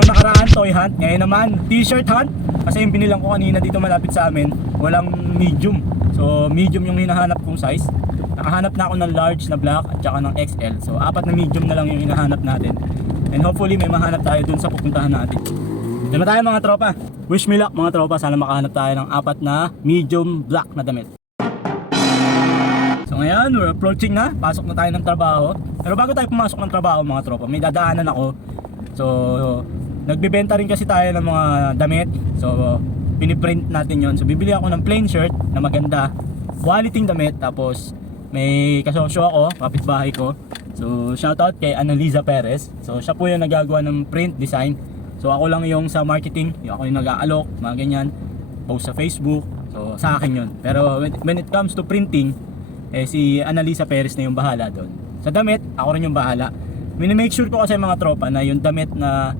nung nakaraan toy hunt, ngayon naman t-shirt hunt. Kasi yung binilang ko kanina dito malapit sa amin, walang medium. So medium yung hinahanap kong size. Nakahanap na ako ng large na black at saka ng XL. So apat na medium na lang yung hinahanap natin. And hopefully may mahanap tayo dun sa pupuntahan natin. Diyan na tayo mga tropa. Wish me luck mga tropa. Sana makahanap tayo ng apat na medium black na damit. So ngayon, we're approaching na. Pasok na tayo ng trabaho. Pero bago tayo pumasok ng trabaho mga tropa, may dadaanan ako. So nagbibenta rin kasi tayo ng mga damit. So piniprint natin yon. So bibili ako ng plain shirt na maganda, quality damit. Tapos may kasosyo ako, kapitbahay ko. So shoutout kay Annalisa Perez. So siya po yung nagagawa ng print design. So ako lang yung sa marketing, ako yung nag-aalok, mga ganyan, post sa Facebook. So sa akin yun. Pero when it comes to printing, si Annalisa Perez na yung bahala doon. Sa damit, ako rin yung bahala. Minimake sure ko kasi mga tropa na yung damit na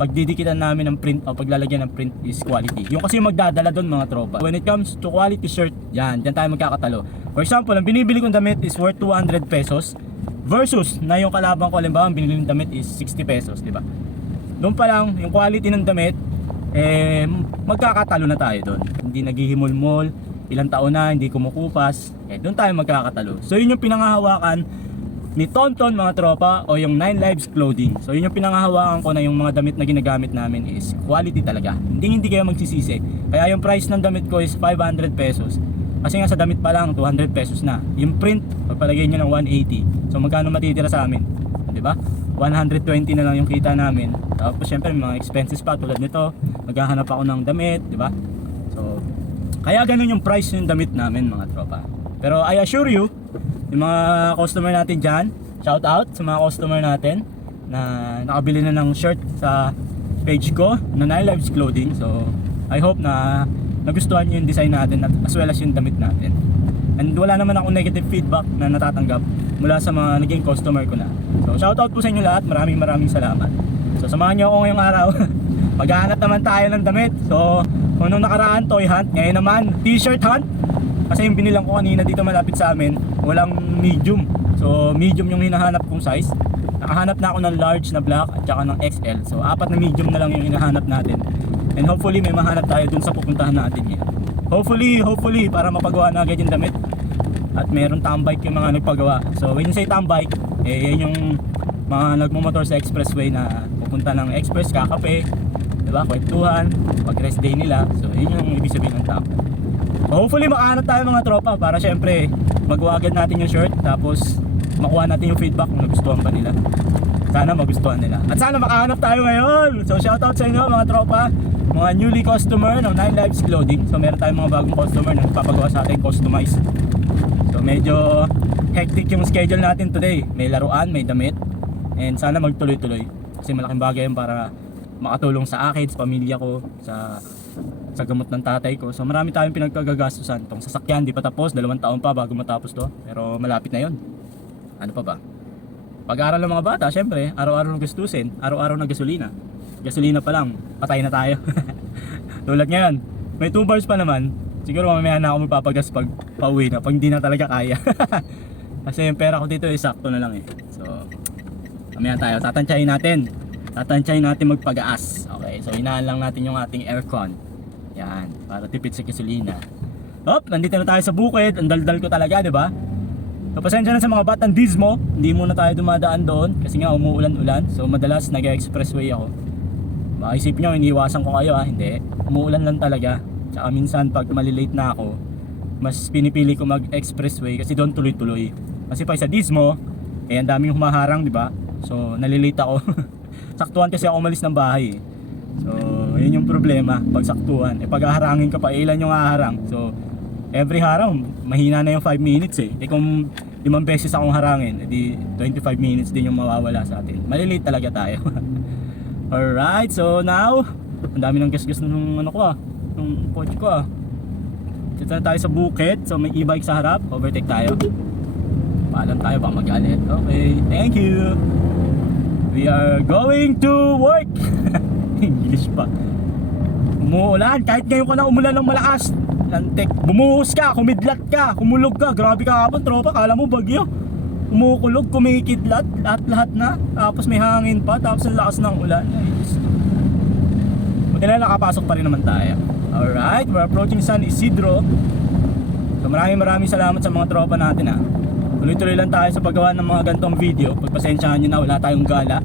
pagdidikitan namin ng print o paglalagyan ng print is quality. Yung kasi yung magdadala doon mga tropa. When it comes to quality shirt, yan tayo magkakatalo. For example, ang binibili kong damit is worth 200 pesos versus na yung kalaban ko, halimbawa, ang binili ng damit is 60 pesos, di ba? Doon pa lang, yung quality ng damit, magkakatalo na tayo doon. Hindi naghihimol-mol, ilang taon na, hindi kumukupas, doon tayo magkakatalo. So yun yung pinanghahawakan ni Tonton mga tropa o yung 9 Lives Clothing. So yun yung pinanghahawakan ko na yung mga damit na ginagamit namin is quality talaga. Hindi kayo magsisisi. Kaya yung price ng damit ko is 500 pesos. Kasi nga sa damit pa lang 200 pesos na. Yung print, pagpalagay nyo ng 180. So magkano matitira sa amin? Diba? 120 na lang yung kita namin. Tapos syempre may mga expenses pa tulad nito. Maghahanap ako ng damit, diba? So kaya ganun yung price ng damit namin mga tropa. Pero I assure you, yung mga customer natin dyan, shout out sa mga customer natin na nakabili na ng shirt sa page ko na 9 Lives Clothing. So I hope na nagustuhan nyo yung design natin at as well as yung damit natin. And wala naman akong negative feedback na natatanggap mula sa mga naging customer ko na. So shout out po sa inyo lahat, maraming salamat. So samahan nyo ako ngayong araw. Maghahanap naman tayo ng damit. So kung nung nakaraan toy hunt, ngayon naman t-shirt hunt. Kasi yung binilang ko kanina dito malapit sa amin, walang medium. So medium yung hinahanap kong size. Nakahanap na ako ng large na black at saka ng XL. So apat na medium na lang yung hinahanap natin. And hopefully may mahanap tayo dun sa pupuntahan natin ngayon. Hopefully para mapagawa na agad yung damit. At meron tambike yung mga nagpagawa. So when you say tambike, yan yung mga nagmumotor sa expressway na pupunta ng express, kakape, diba, kwentuhan, pag rest day nila. So yun yung ibig sabihin ng tambike. Hopefully makahanap tayo mga tropa para syempre magawa agad natin yung shirt. Tapos makuha natin yung feedback kung nagustuhan ba nila. Sana magustuhan nila. At sana makahanap tayo ngayon. So shoutout sa inyo mga tropa, mga newly customer ng 9 Lives Clothing. So meron tayong mga bagong customer na nagpapagawa sa atin customize. So medyo hectic yung schedule natin today. May laruan, may damit. And sana magtuloy-tuloy. Kasi malaking bagay yun para makatulong sa akin, sa pamilya ko, sa gamot ng tatay ko. So marami tayong pinagkagagastusan. Itong sasakyan di pa tapos, 2 taon pa bago matapos to. Pero malapit na yon. Ano pa ba? Pag-aaral ng mga bata, syempre, araw-araw ng gastusin, araw-araw ng gasolina. Gasolina pa lang, patay na tayo. Tulad ngayon, may 2 bars pa naman. Siguro mamaya na ako magpapagas pag pauwi na, pag hindi na talaga kaya. Kasi yung pera ko dito sakto na lang eh. So mamaya tayo, tatansyahin natin magpagaas. Okay, so hinaan lang natin yung ating aircon. Yan, para tipid sa gasolina. Hop, nandito na tayo sa bukid. Ang daldal ko talaga, di ba? So pasensya na sa mga batang dismo, hindi muna tayo dumadaan doon kasi nga umuulan-ulan. So madalas nag-expressway ako. Maisip nyo, iniiwasan ko kayo ha, hindi. Umuulan lang talaga. Tsaka minsan pag malilate na ako, mas pinipili ko mag-expressway kasi doon tuloy-tuloy. Kasi pag sa dismo, ang daming humaharang, di ba? So nalilate ako. Saktuhan kasi ako umalis ng bahay eh. So yun yung problema pag saktuhan. Pag haharangin ka pa, ilan yung haharang. So every harang, mahina na yung 5 minutes eh. Kung 5 beses akong harangin, edi 25 minutes din yung mawawala sa atin. Malilate talaga tayo. Alright, so now, ang dami ng gas-gas ng ano ko ng coach ko Dito na tayo sa bukid. So may e-bike sa harap, overtake tayo. Paalam tayo, baka magalit. Okay, thank you. We are going to work. English pa. Umuulan, kahit ngayon ko na umulan ng malakas. Lantik, bumuhos ka, kumidlat ka, kumulog ka. Grabe ka hapon tropa, kala mo bagyo. Kumukulog, kumikidlat, lahat na. Tapos may hangin pa, tapos ang lakas ng ulan. Buti na nakapasok pa rin naman tayo. Alright, we're approaching San Isidro. So maraming salamat sa mga tropa natin ha. Tuloy-tuloy lang tayo sa paggawa ng mga gantong video. Pagpasensyahan nyo na, wala tayong gala.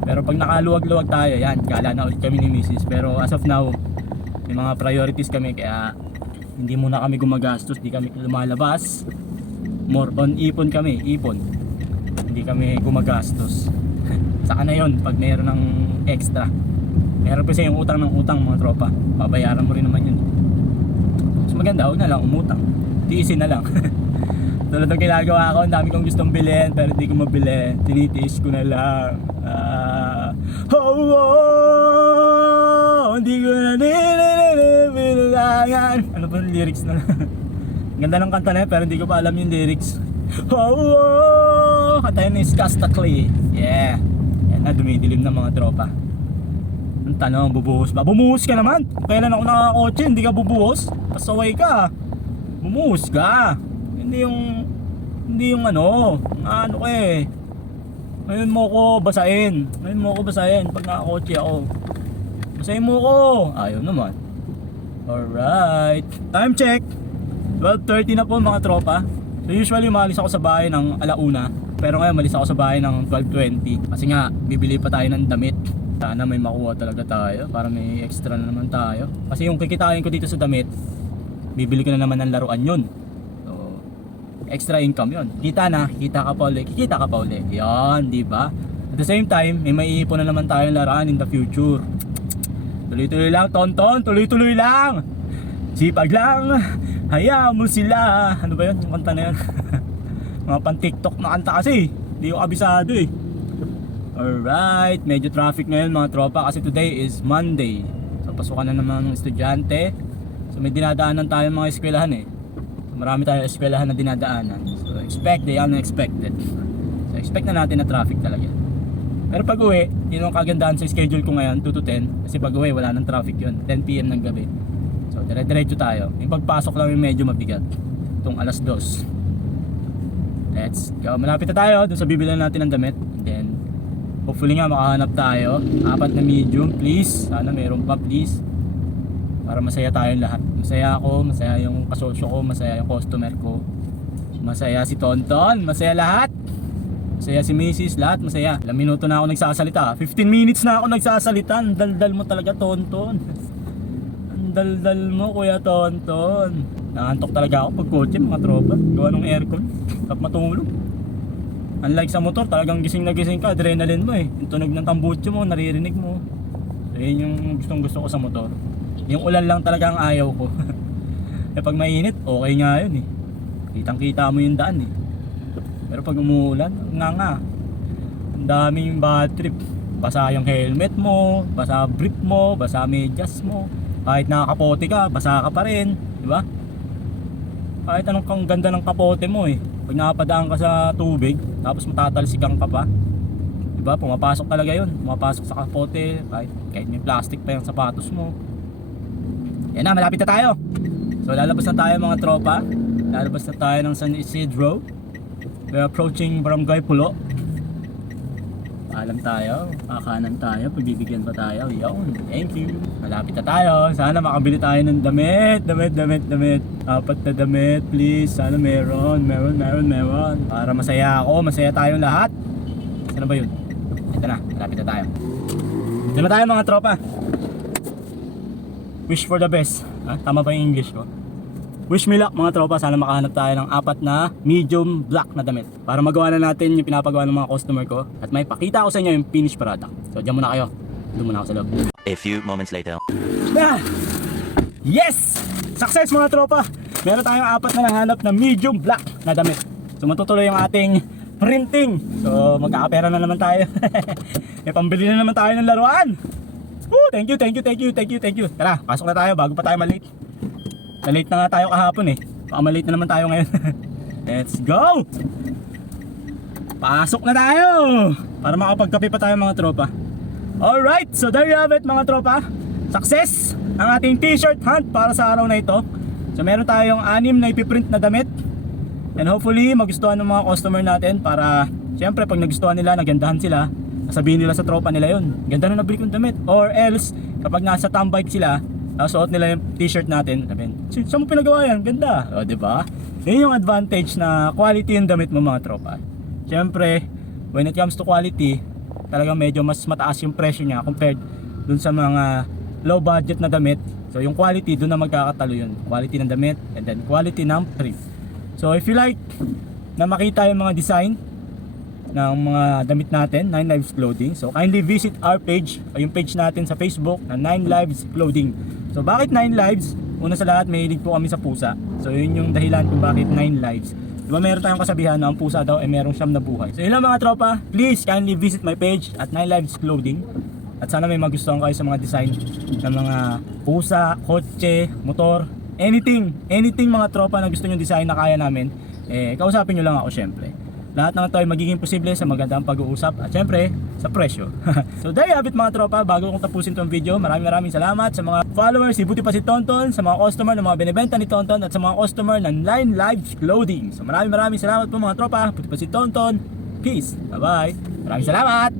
Pero pag nakaluwag-luwag tayo, yan, gala na ulit kami ni Mrs. Pero as of now, may mga priorities kami, kaya hindi muna kami gumagastos, hindi kami lumalabas. More on ipon kami, ipon. Hindi kami gumagastos. Saka na yun, pag mayroon ng extra. Meron kasi yung utang ng utang mga tropa, babayaran mo rin naman yun. Mas maganda, huwag na lang umutang, tiisin na lang. Tulad ng ginagawa ko, ang dami kong gustong bilhin pero hindi ko mabili, tinitiis ko na lang. Hindi ko na nilalangan. Ano ba yung lyrics na? Ganda ng kanta na yun pero hindi ko pa alam yung lyrics. Kanta yun is Castakli. Yeah. Yan na, dumidilim ng mga tropa. Ang tanong, bubuhos ba? Bumuhos ka naman. Kailan ako nakakotse, hindi ka bubuhos. Pasaway ka. Bumuhos ka. Hindi yung ano ka eh. Ngayon mo ko basahin. Pag nakakotse ako. Basahin mo ko. Ayaw naman. Alright. Time check. 12:30 na po mga tropa. So usually umalis ako sa bahay ng 1:00. Pero ngayon umalis ako sa bahay ng 12:20. Kasi nga bibili pa tayo ng damit. Sana may makuha talaga tayo para may extra na naman tayo. Kasi yung kikitain ko dito sa damit, bibili ko na naman ng laruan yun. Extra income yon. Kita ka pa uli, kikita ka pa uli. Yan, di ba? At the same time, may maiipon na naman tayong laruan in the future. Tuloy-tuloy lang, Tonton, tuloy-tuloy lang. Sipag lang, hayaan mo sila. Ano ba yun? Yung kanta na yun. Mga pan-TikTok na kanta kasi. Hindi ko kabisado eh. Alright, medyo traffic ngayon mga tropa kasi today is Monday. So pasukan na naman ng estudyante. So may dinadaanan tayong mga eskwelahan eh. Marami tayong eskwelahan na dinadaanan. So expect the unexpected. So expect na natin na traffic talaga. Pero pag uwi, yun ang kagandahan sa schedule ko ngayon, 2 to 10. Kasi pag uwi, wala nang traffic yun, 10 PM ng gabi. So dire-diretso tayo. Yung pagpasok lang yung medyo mabigat. Itong 2:00. Let's go. Malapit na tayo dun sa bibilan natin ng damit. And then hopefully nga makahanap tayo. 4 na medium please. Sana meron pa please. Para masaya tayong lahat. Masaya ako, masaya yung kasosyo ko, masaya yung customer ko. Masaya si Tonton, masaya lahat. Masaya si Mrs. lahat masaya. Ilang minuto na ako nagsasalita. 15 minutes na ako nagsasalita. Ang daldal mo talaga, Tonton. Ang daldal mo, Kuya Tonton. Nakantok talaga ako pag kotse, mga tropa. Gawa ng aircon. Tap matulog. Unlike sa motor, talagang gising na gising ka. Adrenaline mo eh. Yung tunog ng tambutso mo, naririnig mo. So yun yung gustong gusto ko sa motor. Yung ulan lang talaga ang ayaw ko. Eh pag mainit, okay nga yun eh. Kitang kita mo yung daan eh. Pero pag umuulan, nga. Ang daming bad trip. Basa yung helmet mo, basa brief mo, basa medyas mo. Kahit nakakapote ka, basa ka pa rin. Diba? Kahit anong kang ganda ng kapote mo eh. Pag nakapadaan ka sa tubig, tapos matatalsikan ka pa. Diba? Pumapasok talaga yun. Pumapasok sa kapote, kahit may plastic pa yung sapatos mo. Yan na, malapit na tayo. So lalabas na tayo mga tropa. Lalabas na tayo ng San Isidro. We're approaching Barangay Pulo. Paalam tayo, kakanan tayo, pagbibigyan pa tayo. Yun, thank you. Malapit na tayo. Sana makabili tayo ng damit. 4 na damit please. Sana meron. Para masaya ako, masaya tayong lahat. Sana ba yun? Ito na, malapit na tayo. Ito na tayo mga tropa. Wish for the best. Tama ba yung English ko? Wish me luck mga tropa. Sana makahanap tayo ng 4 na medium black na damit para magawa na natin yung pinapagawa ng mga customer ko at may pakita ko sa inyo yung finished product. So dyan muna kayo. Doon muna ako sa loob. A few moments later. Yes! Success mga tropa! Meron tayong 4 na nahanap na medium black na damit. So matutuloy yung ating printing. So magkakapera na naman tayo. May pambili na naman tayo ng laruan. Woo! Thank you. Tara, pasok na tayo bago pa tayo malate. Na-late na nga tayo kahapon eh. Baka malate na naman tayo ngayon. Let's go! Pasok na tayo! Para makapagkape pa tayo mga tropa. Alright, so there you have it mga tropa. Success ang ating t-shirt hunt para sa araw na ito. So meron tayong 6 na ipiprint na damit. And hopefully magustuhan ng mga customer natin para siyempre pag nagustuhan nila, nagandahan sila, sabihin nila sa tropa nila yun, ganda na nabili kong damit. Or else kapag nasa tambike sila, suot nila yung t-shirt natin, sabihin, saan mo pinagawa yan? Ganda. O, diba? Yun yung advantage na quality yung damit mo mga tropa. Siyempre, when it comes to quality, talagang medyo mas mataas yung presyo niya compared dun sa mga low budget na damit. So yung quality, dun na magkakatalo yun. Quality ng damit and then quality ng print. So if you like na makita yung mga design ng mga damit natin, 9 Lives Clothing, so kindly visit our page o yung page natin sa Facebook na 9 Lives Clothing. So bakit 9 lives? Una sa lahat, mahilig po kami sa pusa. So yun yung dahilan kung bakit 9 lives. Diba meron tayong kasabihan na ang pusa daw ay merong siyam na buhay. So yun lang mga tropa, please kindly visit my page at 9 Lives Clothing. At sana may magustuhan kayo sa mga design ng mga pusa, kotse, motor, anything mga tropa na gusto nyo design na kaya namin, kausapin nyo lang ako syempre. Lahat ng ito ay magiging posible sa magandang pag-uusap at syempre sa presyo. So there you have it mga tropa, bago kong tapusin tong video, maraming salamat sa mga followers, si Buti pa si Tonton, sa mga customer ng mga binibenta ni Tonton at sa mga customer ng 9 Lives Clothing. So maraming salamat po mga tropa, Buti pa si Tonton, peace, bye bye, maraming salamat.